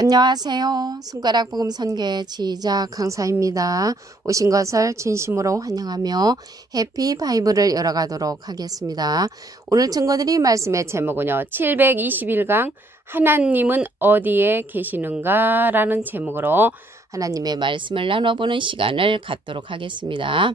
안녕하세요. 손가락 복음 선교의 지휘자 강사입니다. 오신 것을 진심으로 환영하며 해피 바이블을 열어가도록 하겠습니다. 오늘 증거드릴 말씀의 제목은요. 721강 하나님은 어디에 계시는가? 라는 제목으로 하나님의 말씀을 나눠보는 시간을 갖도록 하겠습니다.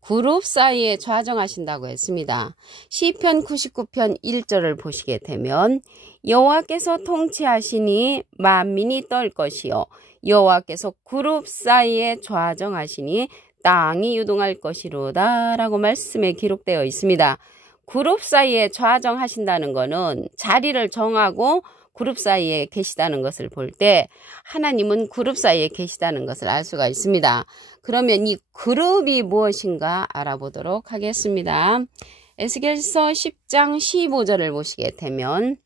그룹 사이에 좌정하신다고 했습니다. 시편 99편 1절을 보시게 되면 여호와께서 통치하시니 만민이 떨 것이요 여호와께서 그룹 사이에 좌정하시니 땅이 유동할 것이로다 라고 말씀에 기록되어 있습니다. 그룹 사이에 좌정하신다는 것은 자리를 정하고 그룹 사이에 계시다는 것을 볼 때 하나님은 그룹 사이에 계시다는 것을 알 수가 있습니다. 그러면 이 그룹이 무엇인가 알아보도록 하겠습니다. 에스겔서 10장 15절을 보시게 되면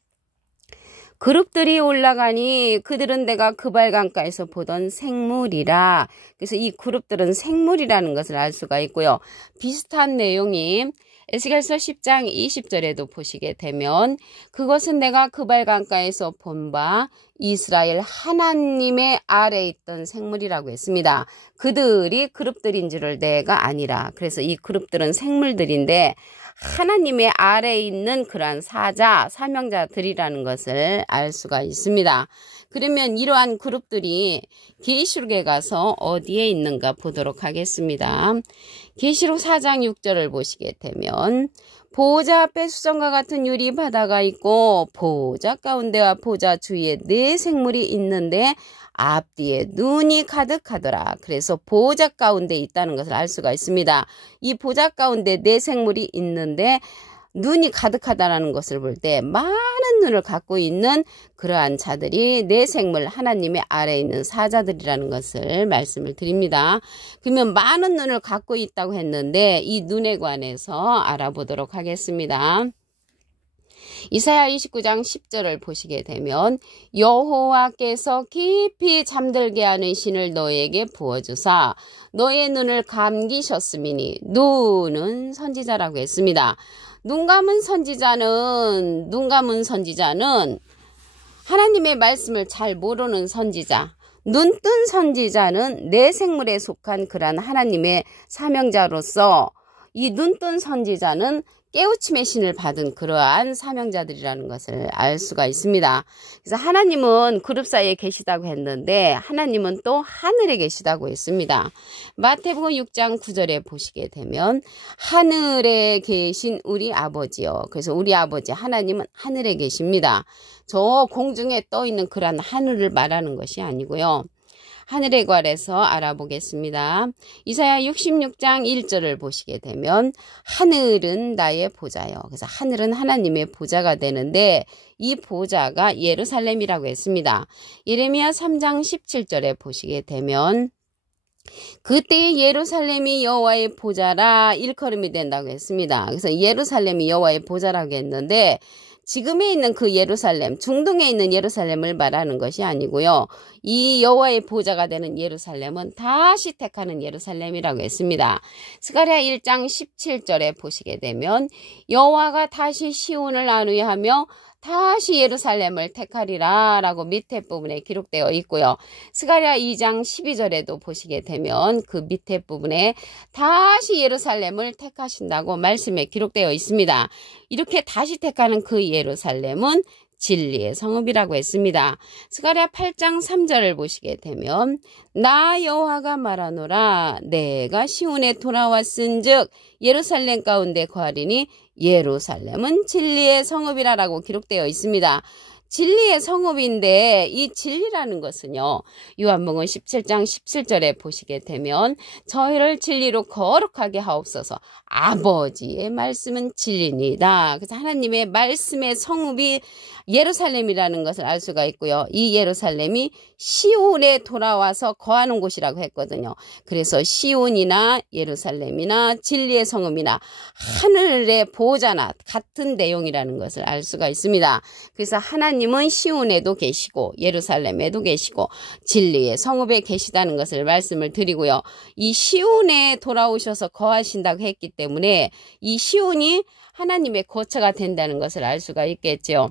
그룹들이 올라가니 그들은 내가 그발강가에서 보던 생물이라. 그래서 이 그룹들은 생물이라는 것을 알 수가 있고요. 비슷한 내용이 에스겔서 10장 20절에도 보시게 되면 그것은 내가 그발강가에서 본 바 이스라엘 하나님의 아래에 있던 생물이라고 했습니다. 그들이 그룹들인 줄을 내가 아니라. 그래서 이 그룹들은 생물들인데 하나님의 아래에 있는 그러한 사자, 사명자들이라는 것을 알 수가 있습니다. 그러면 이러한 그룹들이 계시록에 가서 어디에 있는가 보도록 하겠습니다. 계시록 4장 6절을 보시게 되면 보호자 앞에 수정과 같은 유리 바다가 있고 보호자 가운데와 보호자 주위에 네 생물이 있는데 앞뒤에 눈이 가득하더라. 그래서 보호자 가운데 있다는 것을 알 수가 있습니다. 이 보호자 가운데 네 생물이 있는데 눈이 가득하다는 것을 볼 때 많은 눈을 갖고 있는 그러한 자들이 네 생물 하나님의 아래에 있는 사자들이라는 것을 말씀을 드립니다. 그러면 많은 눈을 갖고 있다고 했는데 이 눈에 관해서 알아보도록 하겠습니다. 이사야 29장 10절을 보시게 되면 여호와께서 깊이 잠들게 하는 신을 너에게 부어주사 너의 눈을 감기셨음이니 눈은 선지자라고 했습니다. 눈 감은 선지자는 하나님의 말씀을 잘 모르는 선지자, 눈 뜬 선지자는 내 생물에 속한 그러한 하나님의 사명자로서 이 눈 뜬 선지자는 깨우침의 신을 받은 그러한 사명자들이라는 것을 알 수가 있습니다. 그래서 하나님은 그룹 사이에 계시다고 했는데 하나님은 또 하늘에 계시다고 했습니다. 마태복음 6장 9절에 보시게 되면 하늘에 계신 우리 아버지요. 그래서 우리 아버지 하나님은 하늘에 계십니다. 저 공중에 떠 있는 그러한 하늘을 말하는 것이 아니고요. 하늘에 관해서 알아보겠습니다. 이사야 66장 1절을 보시게 되면 하늘은 나의 보좌요. 그래서 하늘은 하나님의 보좌가 되는데 이 보좌가 예루살렘이라고 했습니다. 예레미야 3장 17절에 보시게 되면 그때 예루살렘이 여호와의 보좌라 일컬음이 된다고 했습니다. 그래서 예루살렘이 여호와의 보좌라고 했는데 지금에 있는 그 예루살렘, 중동에 있는 예루살렘을 말하는 것이 아니고요. 이 여호와의 보좌가 되는 예루살렘은 다시 택하는 예루살렘이라고 했습니다. 스가랴 1장 17절에 보시게 되면 여호와가 다시 시온을 안위하며 다시 예루살렘을 택하리라 라고 밑에 부분에 기록되어 있고요. 스가랴 2장 12절에도 보시게 되면 그 밑에 부분에 다시 예루살렘을 택하신다고 말씀에 기록되어 있습니다. 이렇게 다시 택하는 그 예루살렘은 진리의 성읍이라고 했습니다. 스가랴 8장 3절을 보시게 되면 나 여호와가 말하노라 내가 시온에 돌아왔은즉 예루살렘 가운데 거하리니 예루살렘은 진리의 성읍이라고 기록되어 있습니다. 진리의 성읍인데 이 진리라는 것은요. 요한복음 17장 17절에 보시게 되면 저희를 진리로 거룩하게 하옵소서 아버지의 말씀은 진리니다. 그래서 하나님의 말씀의 성읍이 예루살렘이라는 것을 알 수가 있고요. 이 예루살렘이 시온에 돌아와서 거하는 곳이라고 했거든요. 그래서 시온이나 예루살렘이나 진리의 성읍이나 하늘의 보호자나 같은 내용이라는 것을 알 수가 있습니다. 그래서 하나님은 시온에도 계시고 예루살렘에도 계시고 진리의 성읍에 계시다는 것을 말씀을 드리고요. 이 시온에 돌아오셔서 거하신다고 했기 때문에 이 시온이 하나님의 거처가 된다는 것을 알 수가 있겠죠.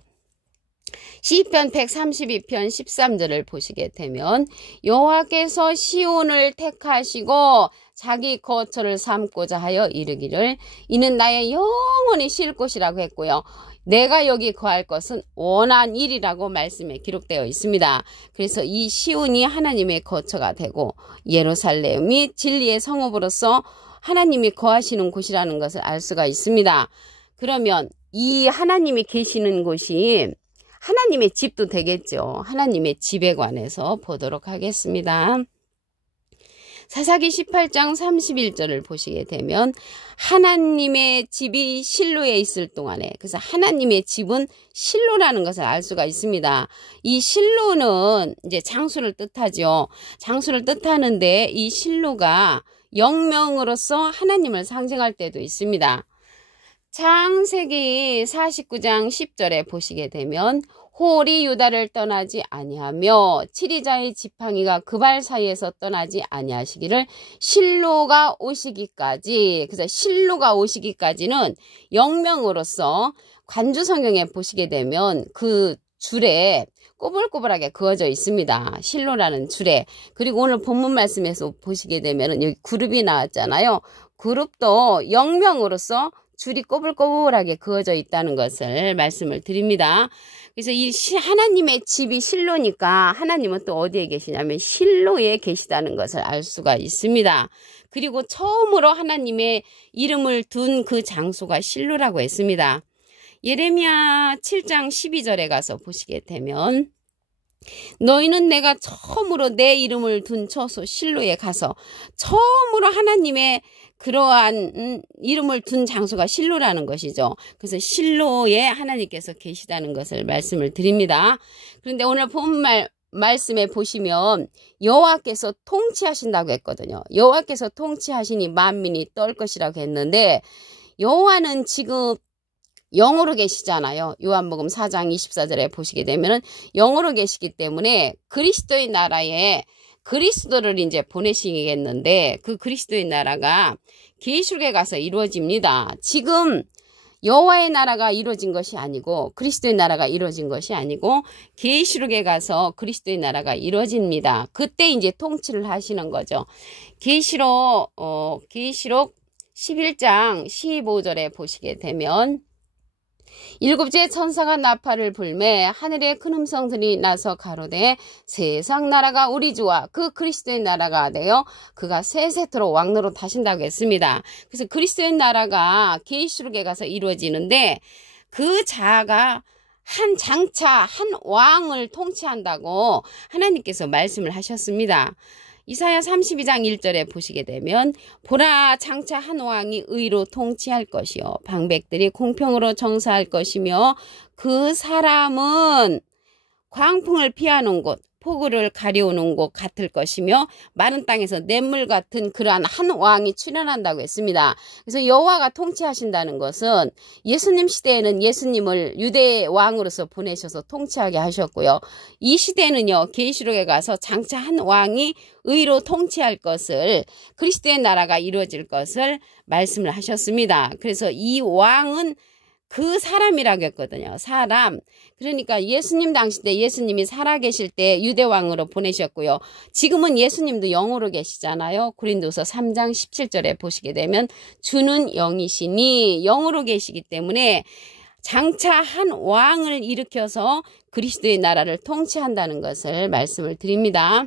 시편 132편 13절을 보시게 되면 여호와께서 시온을 택하시고 자기 거처를 삼고자 하여 이르기를 이는 나의 영원히 쉴 곳이라고 했고요. 내가 여기 거할 것은 원한 일이라고 말씀에 기록되어 있습니다. 그래서 이 시온이 하나님의 거처가 되고 예루살렘이 진리의 성읍으로서 하나님이 거하시는 곳이라는 것을 알 수가 있습니다. 그러면 이 하나님이 계시는 곳이 하나님의 집도 되겠죠. 하나님의 집에 관해서 보도록 하겠습니다. 사사기 18장 31절을 보시게 되면 하나님의 집이 실로에 있을 동안에, 그래서 하나님의 집은 실로라는 것을 알 수가 있습니다. 이 실로는 이제 장소를 뜻하죠. 장소를 뜻하는데 이 실로가 영명으로서 하나님을 상징할 때도 있습니다. 창세기 49장 10절에 보시게 되면 홀이 유다를 떠나지 아니하며 치리자의 지팡이가 그 발 사이에서 떠나지 아니하시기를 실로가 오시기까지, 그래서 실로가 오시기까지는 영명으로서 관주 성경에 보시게 되면 그 줄에 꼬불꼬불하게 그어져 있습니다. 실로라는 줄에. 그리고 오늘 본문 말씀에서 보시게 되면 여기 그룹이 나왔잖아요. 그룹도 영명으로서 줄이 꼬불꼬불하게 그어져 있다는 것을 말씀을 드립니다. 그래서 이 하나님의 집이 실로니까 하나님은 또 어디에 계시냐면 실로에 계시다는 것을 알 수가 있습니다. 그리고 처음으로 하나님의 이름을 둔 그 장소가 실로라고 했습니다. 예레미야 7장 12절에 가서 보시게 되면 너희는 내가 처음으로 내 이름을 둔 처소 실로에 가서, 처음으로 하나님의 그러한 이름을 둔 장소가 실로라는 것이죠. 그래서 실로에 하나님께서 계시다는 것을 말씀을 드립니다. 그런데 오늘 본 말씀에 보시면 여호와께서 통치하신다고 했거든요. 여호와께서 통치하시니 만민이 떨 것이라고 했는데 여호와는 지금 영으로 계시잖아요. 요한복음 4장 24절에 보시게 되면은 영으로 계시기 때문에 그리스도의 나라에 그리스도를 이제 보내시겠는데 그 그리스도의 나라가 계시록에 가서 이루어집니다. 지금 여호와의 나라가 이루어진 것이 아니고 계시록의 나라가 이루어진 것이 아니고 계시록에 가서 그리스도의 나라가 이루어집니다. 그때 이제 통치를 하시는 거죠. 계시록 11장 15절에 보시게 되면 일곱째 천사가 나팔을 불매 하늘에 큰 음성들이 나서 가로되 세상 나라가 우리 주와 그 그리스도의 나라가 되어 그가 세세토록 왕노릇 하신다고 했습니다. 그래서 그리스도의 나라가 계시록에 가서 이루어지는데 그 자가 한 장차 한 왕을 통치한다고 하나님께서 말씀을 하셨습니다. 이사야 32장 1절에 보시게 되면 보라 장차 한 왕이 의로 통치할 것이요 방백들이 공평으로 정사할 것이며 그 사람은 광풍을 피하는 곳 폭우를 가려오는 곳 같을 것이며 마른 땅에서 냇물 같은 그러한 한 왕이 출현한다고 했습니다. 그래서 여호와가 통치하신다는 것은 예수님 시대에는 예수님을 유대의 왕으로서 보내셔서 통치하게 하셨고요. 이 시대는요 계시록에 가서 장차 한 왕이 의로 통치할 것을, 그리스도의 나라가 이루어질 것을 말씀을 하셨습니다. 그래서 이 왕은 그 사람이라고 했거든요. 사람. 그러니까 예수님 당시 때 예수님이 살아계실 때 유대왕으로 보내셨고요. 지금은 예수님도 영으로 계시잖아요. 고린도서 3장 17절에 보시게 되면 주는 영이시니 영으로 계시기 때문에 장차 한 왕을 일으켜서 그리스도의 나라를 통치한다는 것을 말씀을 드립니다.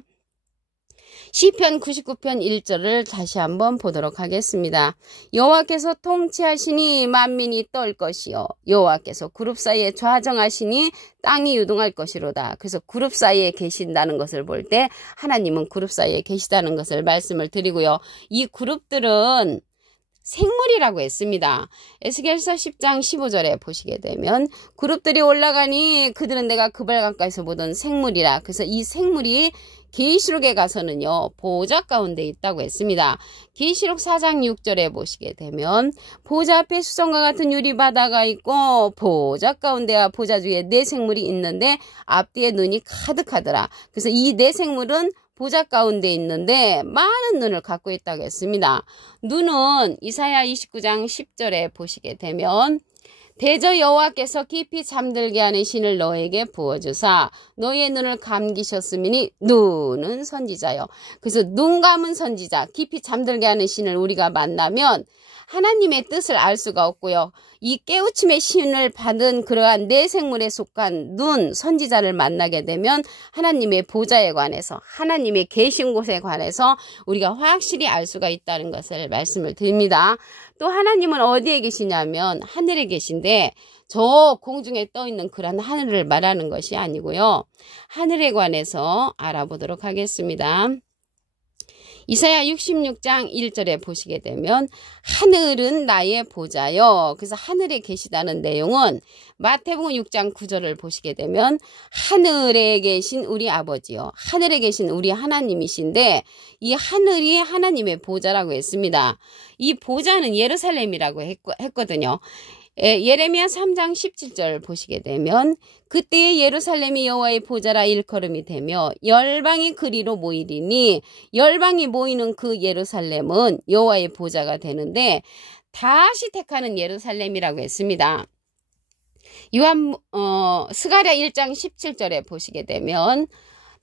시편 99편 1절을 다시 한번 보도록 하겠습니다. 여호와께서 통치하시니 만민이 떨 것이요 여호와께서 그룹 사이에 좌정하시니 땅이 유동할 것이로다. 그래서 그룹 사이에 계신다는 것을 볼 때 하나님은 그룹 사이에 계시다는 것을 말씀을 드리고요. 이 그룹들은 생물이라고 했습니다. 에스겔서 10장 15절에 보시게 되면 그룹들이 올라가니 그들은 내가 그발 가까이서 보던 생물이라. 그래서 이 생물이 계시록에 가서는요 보좌 가운데 있다고 했습니다. 계시록 4장 6절에 보시게 되면 보좌 앞에 수정과 같은 유리바다가 있고 보좌 가운데와 보좌 주위에 네 생물이 있는데 앞뒤에 눈이 가득하더라. 그래서 이 네 생물은 보좌 가운데 있는데 많은 눈을 갖고 있다고 했습니다. 눈은 이사야 29장 10절에 보시게 되면 대저 여호와께서 깊이 잠들게 하는 신을 너에게 부어주사 너의 눈을 감기셨으니 눈은 선지자요. 그래서 눈 감은 선지자, 깊이 잠들게 하는 신을 우리가 만나면 하나님의 뜻을 알 수가 없고요. 이 깨우침의 신을 받은 그러한 내 생물에 속한 눈, 선지자를 만나게 되면 하나님의 보좌에 관해서, 하나님의 계신 곳에 관해서 우리가 확실히 알 수가 있다는 것을 말씀을 드립니다. 또 하나님은 어디에 계시냐면 하늘에 계신데 저 공중에 떠 있는 그런 하늘을 말하는 것이 아니고요. 하늘에 관해서 알아보도록 하겠습니다. 이사야 66장 1절에 보시게 되면 하늘은 나의 보좌요. 그래서 하늘에 계시다는 내용은 마태복음 6장 9절을 보시게 되면 하늘에 계신 우리 아버지요. 하늘에 계신 우리 하나님이신데 이 하늘이 하나님의 보좌라고 했습니다. 이 보좌는 예루살렘이라고 했거든요. 예레미야 3장 17절 보시게 되면 그때의 예루살렘이 여호와의 보좌라 일컬음이 되며 열방이 그리로 모이리니 열방이 모이는 그 예루살렘은 여호와의 보좌가 되는데 다시 택하는 예루살렘이라고 했습니다. 스가랴 1장 17절에 보시게 되면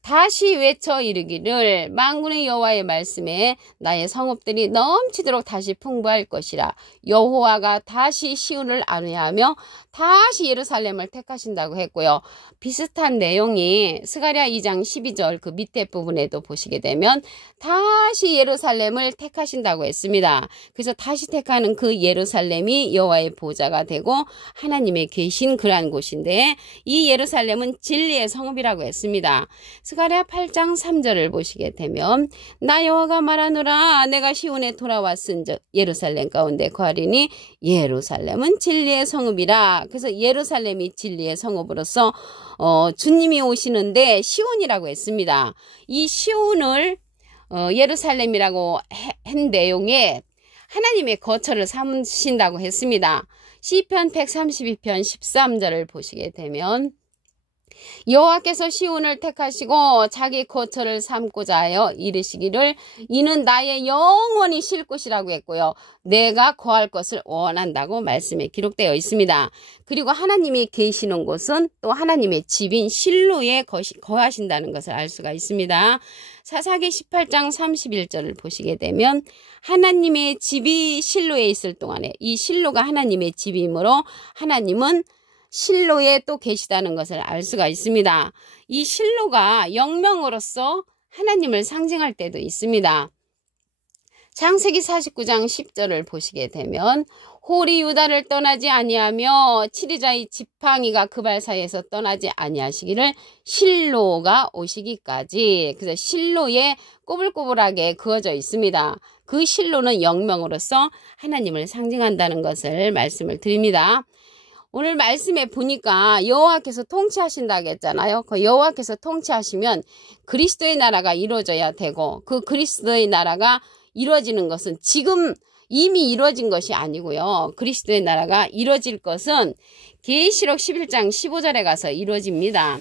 다시 외쳐 이르기를 만군의 여호와의 말씀에 나의 성읍들이 넘치도록 다시 풍부할 것이라. 여호와가 다시 시온을 안위하며 다시 예루살렘을 택하신다고 했고요. 비슷한 내용이 스가랴 2장 12절 그 밑에 부분에도 보시게 되면 다시 예루살렘을 택하신다고 했습니다. 그래서 다시 택하는 그 예루살렘이 여호와의 보좌가 되고 하나님의 계신 그러한 곳인데 이 예루살렘은 진리의 성읍이라고 했습니다. 스가랴 8장 3절을 보시게 되면 나 여호와가 말하노라 내가 시온에 돌아왔은즉 예루살렘 가운데 거하리니 예루살렘은 진리의 성읍이라. 그래서 예루살렘이 진리의 성읍으로서 주님이 오시는데 시온이라고 했습니다. 이 시온을 예루살렘이라고 한 내용에 하나님의 거처를 삼으신다고 했습니다. 시편 132편 13절을 보시게 되면 여호와께서 시온을 택하시고 자기 거처를 삼고자 하여 이르시기를 이는 나의 영원히 쉴 곳이라고 했고요. 내가 거할 것을 원한다고 말씀에 기록되어 있습니다. 그리고 하나님이 계시는 곳은 또 하나님의 집인 실로에 거하신다는 것을 알 수가 있습니다. 사사기 18장 31절을 보시게 되면 하나님의 집이 실로에 있을 동안에 이 실로가 하나님의 집이므로 하나님은 실로에 또 계시다는 것을 알 수가 있습니다. 이 실로가 영명으로서 하나님을 상징할 때도 있습니다. 창세기 49장 10절을 보시게 되면 홀이 유다를 떠나지 아니하며 치리자의 지팡이가 그 발 사이에서 떠나지 아니하시기를 실로가 오시기까지. 그래서 실로에 꼬불꼬불하게 그어져 있습니다. 그 실로는 영명으로서 하나님을 상징한다는 것을 말씀을 드립니다. 오늘 말씀에 보니까 여호와께서 통치하신다고 했잖아요. 그 여호와께서 통치하시면 그리스도의 나라가 이루어져야 되고 그 그리스도의 나라가 이루어지는 것은 지금 이미 이루어진 것이 아니고요. 그리스도의 나라가 이루어질 것은 계시록 11장 15절에 가서 이루어집니다.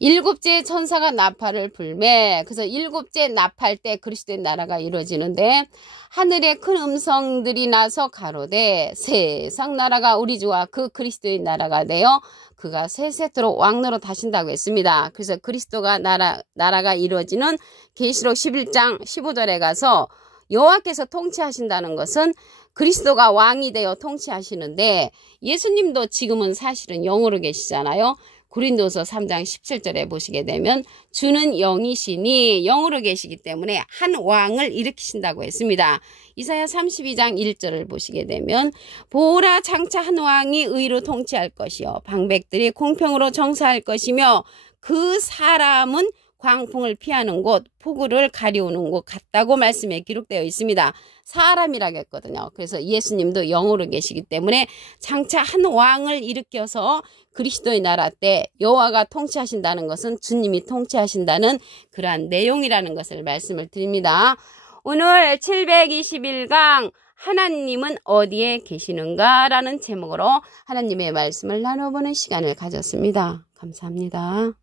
일곱째 천사가 나팔을 불매. 그래서 일곱째 나팔 때 그리스도의 나라가 이루어지는데 하늘에 큰 음성들이 나서 가로되 세상 나라가 우리 주와 그 그리스도의 나라가 되어 그가 세세토록 왕노릇 하신다고 했습니다. 그래서 그리스도가 나라가 이루어지는 계시록 11장 15절에 가서 여호와께서 통치하신다는 것은 그리스도가 왕이 되어 통치하시는데 예수님도 지금은 사실은 영으로 계시잖아요. 고린도서 3장 17절에 보시게 되면 주는 영이시니 영으로 계시기 때문에 한 왕을 일으키신다고 했습니다. 이사야 32장 1절을 보시게 되면 보라 장차 한 왕이 의로 통치할 것이요 방백들이 공평으로 정사할 것이며 그 사람은 광풍을 피하는 곳, 폭우를 가리우는 곳 같다고 말씀에 기록되어 있습니다. 사람이라고 했거든요. 그래서 예수님도 영으로 계시기 때문에 장차 한 왕을 일으켜서 그리스도의 나라 때 여호와가 통치하신다는 것은 주님이 통치하신다는 그러한 내용이라는 것을 말씀을 드립니다. 오늘 721강 하나님은 어디에 계시는가 라는 제목으로 하나님의 말씀을 나눠보는 시간을 가졌습니다. 감사합니다.